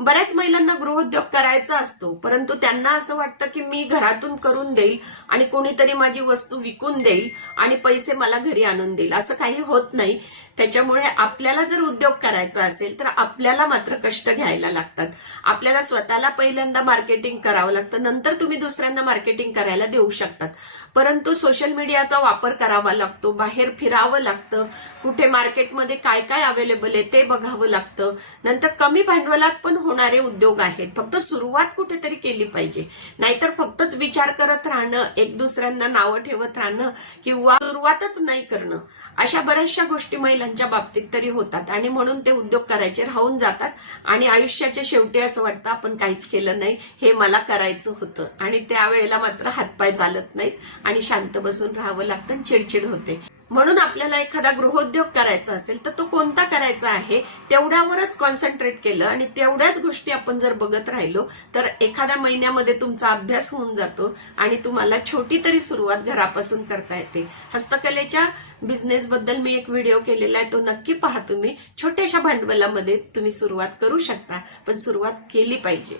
बऱ्याच महिलांना गृहोद्योग करायचा असतो, परंतु त्यांना असं वाटतं की मी घरातून करून देईल आणि कोणीतरी माझी वस्तू विकून देईल आणि पैसे मला घरी आणून देईल. असं काही होत नाही. त्याच्यामुळे आपल्याला जर उद्योग करायचा असेल तर आपल्याला मात्र कष्ट घ्यायला लागतात. आपल्याला स्वतःला पहिल्यांदा मार्केटिंग करावं लागतं, नंतर तुम्ही दुसऱ्यांना मार्केटिंग करायला देऊ शकतात. परंतु सोशल मीडियाचा वापर करावा लागतो, बाहेर फिरावं लागतं, कुठे मार्केटमध्ये काय काय अवेलेबल आहे ते बघावं लागतं. नंतर कमी भांडवलात पण होणारे उद्योग आहेत. फक्त सुरुवात कुठेतरी केली पाहिजे, नाहीतर फक्तच विचार करत राहणं, एक दुसऱ्यांना नावं ठेवत राहणं किंवा सुरुवातच नाही करणं, अशा बऱ्याचशा गोष्टी महिलांच्या बाबतीत तरी होतात आणि म्हणून ते उद्योग करायचे राहून जातात आणि आयुष्याच्या शेवटी असं वाटतं आपण काहीच केलं नाही, हे मला करायचं होतं, आणि त्यावेळेला मात्र हातपाय चालत नाहीत आणि शांत बसून राहावं लागतं, चिडचिड होते. म्हणून आपल्याला एखादा गृहोद्योग करायचा असेल तर तो कोणता करायचा आहे तेवढ्यावरच कॉन्सन्ट्रेट केलं आणि तेवढ्याच गोष्टी आपण जर बघत राहिलो तर एखाद्या महिन्यामध्ये तुमचा अभ्यास होऊन जातो आणि तुम्हाला छोटी तरी सुरुवात घरापासून करता येते. हस्तकलेच्या बिझनेस बद्दल मी एक व्हिडिओ केलेला आहे, तो नक्की पहा तुम्ही. छोट्याशा भांडवलामध्ये तुम्ही सुरुवात करू शकता, पण सुरुवात केली पाहिजे.